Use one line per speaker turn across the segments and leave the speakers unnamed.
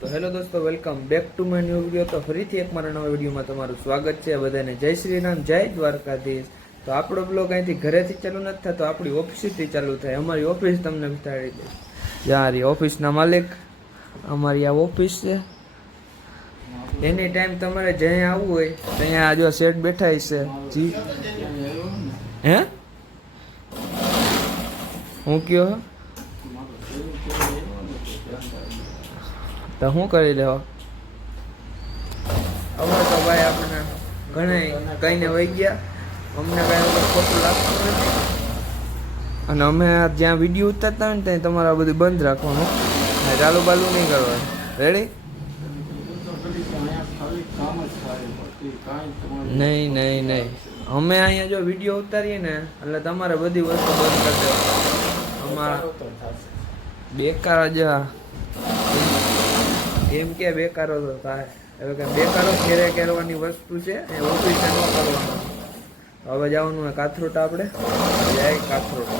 તો હેલો દોસ્તો welcome back to my new video તો ફરીથી એક મારા નવા વિડીયોમાં તમારું સ્વાગત છે. બધાને જય શ્રી રામ, જય દ્વારકાધીશ. તો આપણો બ્લોગ અહીંથી ઘરેથી ચાલુ નથી થતો, આપણી ઓફિસથી ચાલુ થાય. અમારી ઓફિસ તમને વિતાડી દે જ્યાં રી ઓફિસના માલિક. અમારી આ ઓફિસ છે. એની ટાઈમ તમારે જ્યાં આવવું હોય, ત્યાં જો સેટ બેઠા છે જી. હે? હું કયો? તો શું કરી લેવો? હવે તો ભાઈ આપણને ઘણા કઈને વહી ગયા. અમને કાંઈ ખોટું લાગતું નથી. અને અમે આ જ્યાં વીડિયો ઉતારતા હોય ને ત્યાં તમારે બધું બંધ રાખવાનું. ચાલુ બાલુ નહીં કરવાનું. રેડી નહીં નહીં નહીં. અમે અહીંયા જો વીડિયો ઉતારીએ ને એટલે તમારે બધી વસ્તુ બંધ કરી દેવાની. અમારા બેકાર જ એમ કે બેકારો તો થાય. હવે કે બેકારો ઘેરે કરવાની વસ્તુ છે એ ઓફિસે ન કરવાનું. હવે જવાનું હોય કાથરોટ આપણે જાય કાથરોટ.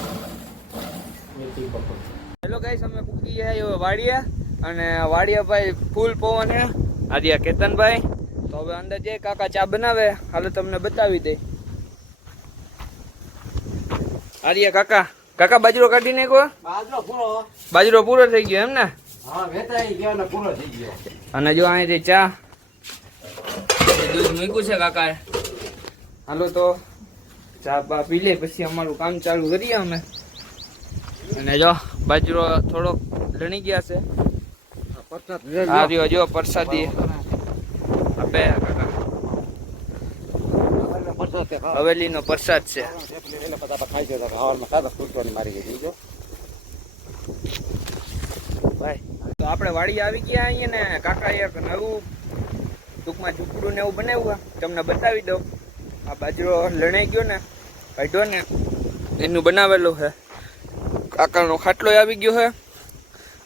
હેલો ગાઈસ અમે પૂકી ગયા વાડિયા અને વાડિયા ભાઈ ફૂલ પવન હે. આદિયા કેતનભાઈ. તો હવે અંદર જઈ કાકા ચા બનાવે. હાલો તમને બતાવી દે આર્યા કાકા કાકા બાજરો કાઢી નાખો
બાજરો પૂરો.
બાજરો પૂરો થઈ ગયો એમ ને?
હા વેચાઈ ગયો ને પૂરો થઈ ગયો.
અને જો અહીંથી ચા. દૂધ મૂક્યું છે કાકાએ. હાલો તો ચા બા પી લે પછી અમારું કામ ચાલુ કરીએ અમે. અને જો બાજરો થોડોક લણી ગયા છે. આ રહ્યો જો પ્રસાદી. આપે કાકા. હવેલીનો પ્રસાદ છે ભાઈ તો આપણે વાડી આવી ગયા અહીંયા ને કાકા એક નવું ટૂંકમાં ઝૂંપડું ને એવું બનાવ્યું તમને બતાવી દઉં. આ બાજરો લણાઈ ગયો ને, કાઢ્યો ને, એનું બનાવેલું છે. કાકાનો ખાટલો આવી ગયો છે.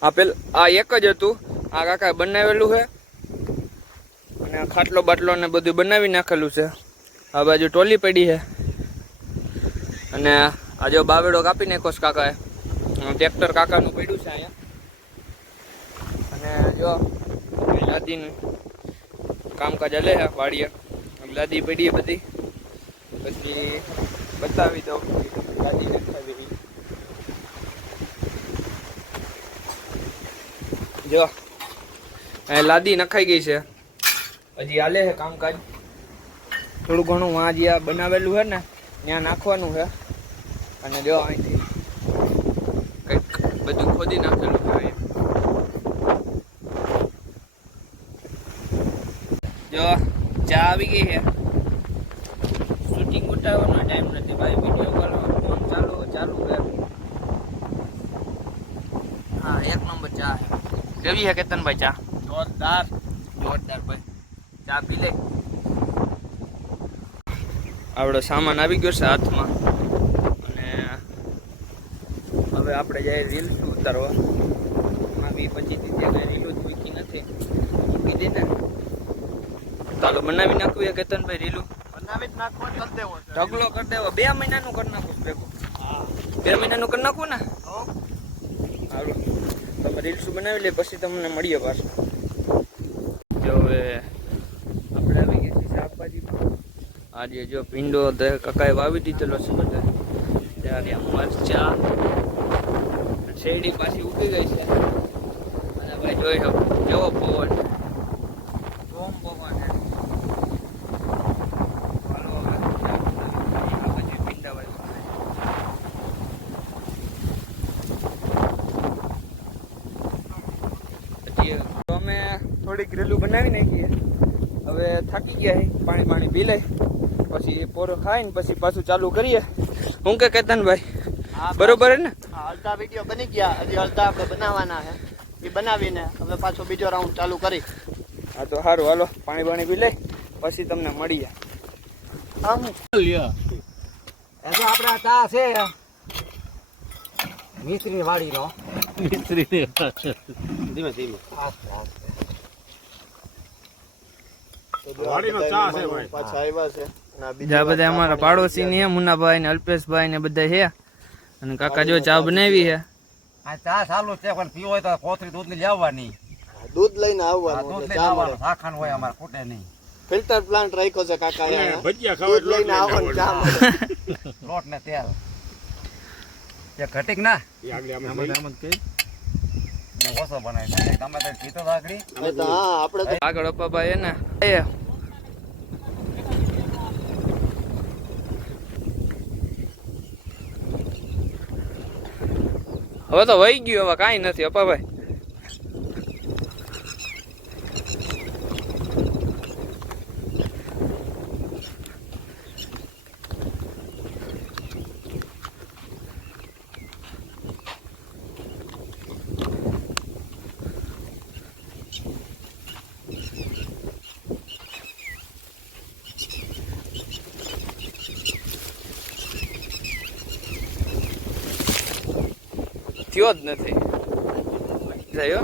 આ પેલ, આ એક જ હતું. આ કાકા બનાવેલું છે. અને ખાટલો બાટલો ને બધું બનાવી નાખેલું છે. આ બાજુ ટોલી પડી છે. અને આ જો બાવેડો કાપી નાખો કાકાએ. ટ્રેક્ટર કાકાનું પડ્યું છે અહીંયા. અને જો લાદીનું કામકાજ હલે વાડીએ. લાદી પડી બધી. પછી બતાવી દઉં લાદી નખાવી જો લાદી નખાઈ ગઈ છે. હજી હાલે છે કામકાજ. થોડું ઘણું વાં જ્યાં બનાવેલું છે ને, ત્યાં નાખવાનું છે. અને જો અહીંથી કંઈક બધું ખોદી નાખેલું છે અહીંયા જો ચા આવી ગઈ છે. શૂટિંગ ઉતારવાનો ટાઈમ નથી ભાઈ વીડિયો કરો ફોન ચાલુ ચાલુ કર. હા એક નંબર ચા કેવી છે કેતનભાઈ ચા? જોરદાર. જોરદાર ભાઈ. ચા પી લે. આપણો સામાન આવી ગયો છે હાથમાં. અને હવે આપણે જઈએ રીલ્સ ઉતારવા. બી પછી ત્યાં રીલું જ મૂકી નથી. મૂકી દે ને. ચાલો બનાવી નાખવું એ કેતનભાઈ રીલું.
બનાવી જ નાખવો કરી દેવો
ઢગલો કરી દેવો. બે મહિનાનું કરી નાખું ભેગું.
હા.
બે મહિનાનું કરી નાખું ને. હાલો. તમે રીલ્સ બનાવી લે પછી તમને મળીએ પાછું. જો હવે આપણે આવી ગયા છીએ શાકભાજીમાં આજે જો ભીંડો કકાએ કાકાએ વાવી દીધેલો છે બધા. ત્યારે આ મરચા શેરડી પાછી ઉગી ગઈ છે. અને ભાઈ જોઈ શકો કેવો પવન છે ધોમ પવન છે હાલો હવે આ બાજુ ભીંડા વાળું પછી તો અમે થોડીક રેલું બનાવી નાખીએ. હવે થાકી ગયા છે પાણી પાણી પી લઈ પછી પોરો ખાઈને પછી પાછું ચાલુ કરીએ. હું કે કેતનભાઈ?
હા,
બરોબર હે ને?
હા, અડધા વીડિયો બની ગયા. હજી અડધા આપણે બનાવવાના છે. એ બનાવીને હવે પાછો બીજો રાઉન્ડ ચાલુ કરી.
હા તો સારું. હાલો પાણી પાણી પી લઈ પછી તમને મળીએ.
આમ. લ્યો એ તો આપણા ચા છે. મિસ્ત્રી વાડી નો મિસ્ત્રી ધીમે ધીમે
વાડીનો ચા છે ભાઈ.
પાછા આવ્યા છે. અને આ બીજી
જ્યાં બધા અમારા પાડોશી ને મુન્નાભાઈ ને અલ્પેશભાઈ ને બધા છે અને કાકા જો ચા બનાવી છે
આ ચા ચાલુ છે પણ પીવો હોય તો કોથળી દૂધની લેવાની
દૂધ લઈને આવવાનું ચા
આવવાનું.
મળે.
શાખાનું હોય અમારે ખૂટે નહીં.
ફિલ્ટર પ્લાન્ટ રાખ્યો છે કાકા
ભજીયા ખાવા
લઈને આવવાનું ચા મળે.
લોટ ને તેલ. એ ઘટીક ના.
એ આગળ આમ
આમાં
લઈ.
આમાં કઈ? અને ઓછો બનાવી તમે તો કીધો આગળ
હવે તો હા આપણે તો
આગળ અપ્પાભાઈ એને એ. હવે તો વહી ગયું હવે કાંઈ નથી અપ્પાભાઈ. થયો જ નથી. થયો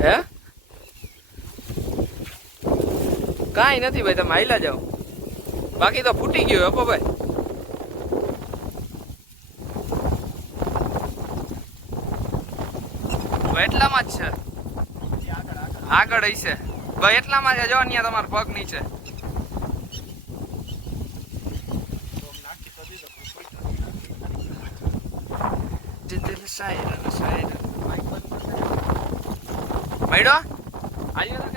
હે. કાંઈ નથી ભાઈ, તમે હાઈલા જાઓ. બાકી તો ફૂટી ગયો હપો ભાઈ એટલામાં જ છે. આગળ હશે. ભાઈ એટલામાં છે જો અહીંયા તમારો પગ નીચે. દિલ શાયર શાયર મૈડો આલ્યો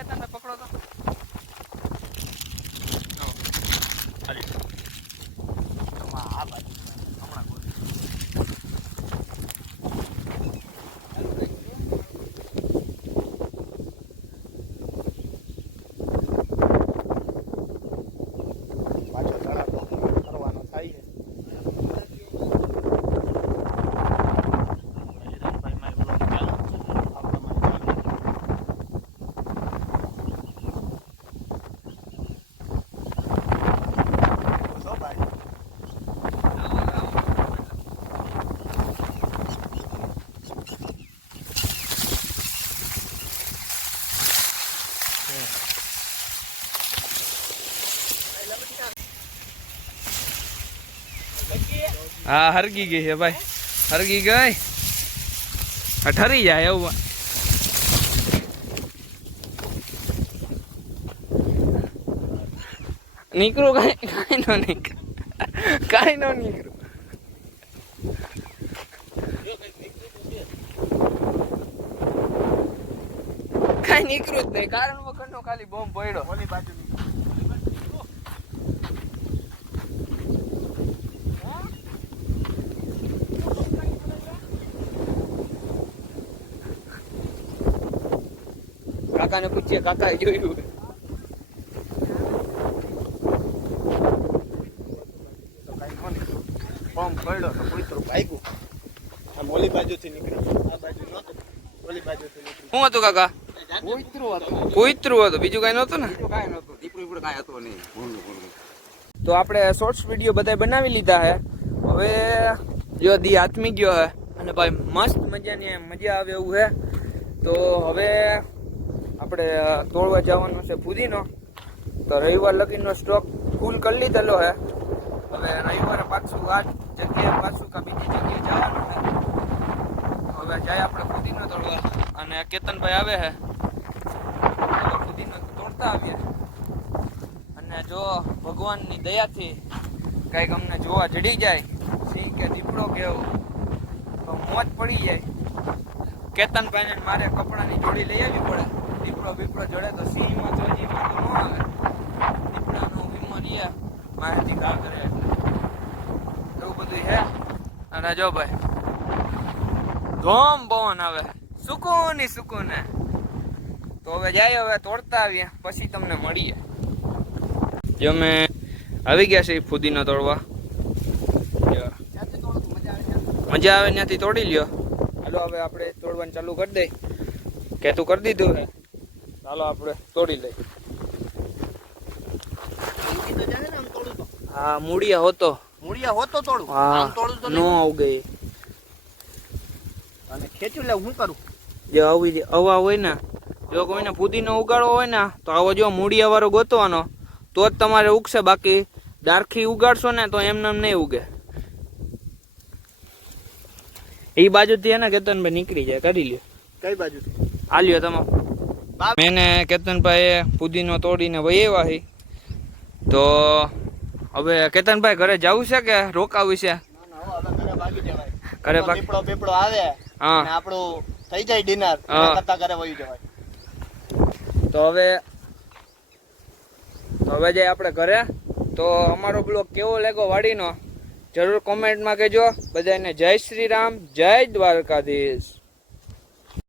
હા, હરગી ગઈ છે ભાઈ. હરગી ગઈ? ઠરી જાય એવું. નીકળું, કાંઈ કાંઈ નો નીકળું. કાંઈ નો નીકળું. કાંઈ નીકળું જ નહીં. કારણ વગરનો ખાલી બોમ્બ પડ્યો.
ઓલી બાજુ
કાકાને પૂછીએ કાકાએ જોયું.
પંપ પડ્યો તો કૂતરું ભાગ્યું. આમ ઓલી બાજુથી નીકળ્યું. આ બાજુ નહોતું ઓલી બાજુથી નીકળ્યું.
શું હતું કાકા?
કૂતરું હતું.
બીજું કઈ નહોતું ને?
કાંઈ નહોતું. દીપડું કાંઈ હતું નહીં.
તો આપણે શોર્ટ્સ વીડિયો બધા બનાવી લીધા હે. હવે જો દી આત્મી ગયો હે. અને ભાઈ મસ્ત મજાની મજા આવે એવું હે. તો હવે આપણે તોડવા જવાનો છે ફુદીનો તો રવિવાર લગીનો સ્ટોક ફૂલ કરી લીધેલો હે. હવે રવિવારે પાછું આ જગ્યાએ પાછું કા બીજી જગ્યાએ જવાનું છે. હવે જાય આપણે ફુદીનો તોડવા અને કેતનભાઈ આવે હે. ફુદીનો તોડતા આવીએ. અને જો ભગવાનની દયાથી કંઈક અમને જોવા જડી જાય, સિંહ કે દીપડો કે એવું, તો મોજ પડી જાય. કેતનભાઈને મારે કપડાની જોડી લઈ આવવી પડે. દીપડો બીપડો જડે તો સિંહમાં તો હજી વાંધો ન આવે. દીપડાનો વીમો રહીએ માહિતી ઘા કરે એટલે. એવું બધું છે અને જો ભાઈ, ધોમ પવન આવે સુકૂન સુકૂન. તો હવે જાય હવે તોડતા આવીએ, પછી તમને મળીએ. જો અમે આવી ગયા છે ફુદીનો તોડવા. મજા આવે ત્યાંથી તોડી લ્યો. હાલો, હવે આપણે તોડવાનું ચાલુ કરી દઈ કે તું કરી દીધું? હે ચાલો આપણે તોડી લઈ
ઊંઘી તો જાય ને આમ તોડું તો
હા મૂળિયા હોતો.
મૂળિયા હોતો તોડું?
હા
તોડું તો
નો. આવ ગઈ
અને ખેંચી લે હું કરું?
જો આવી જે હવા હોય ને જો કોઈને ફુદીનો ઉગાડવો હોય ને તો આવો જો મૂળિયા વાળો ગોતવાનો તો જ તમારે ઉગશે. બાકી ડારખી ઉગાડશો ને તો એમને એમ નહીં ઉગે. એ બાજુથી એને કેતનભાઈ નીકળી જાય કરી લ્યો.
કઈ બાજુથી?
આ લ્યો તમે
બાપ.
મેં ને કેતનભાઈએ પુદીનો તોડીને વહી હી. તો હવે કેતનભાઈ ઘરે જવું છે કે રોકાવું છે?
ઘરે તો
ભાગ
પીપળો પીપળો આવે
હા.
આપણું થઈ જાય ડિનર. કરતા ઘરે વહી જવાય.
તો હવે તો હવે જઈએ આપણે ઘરે. તો અમારો બ્લોગ કેવો લાગ્યો વાડીનો? જરૂર કોમેન્ટમાં કહેજો. બધાને જય શ્રી રામ જય દ્વારકાધીશ.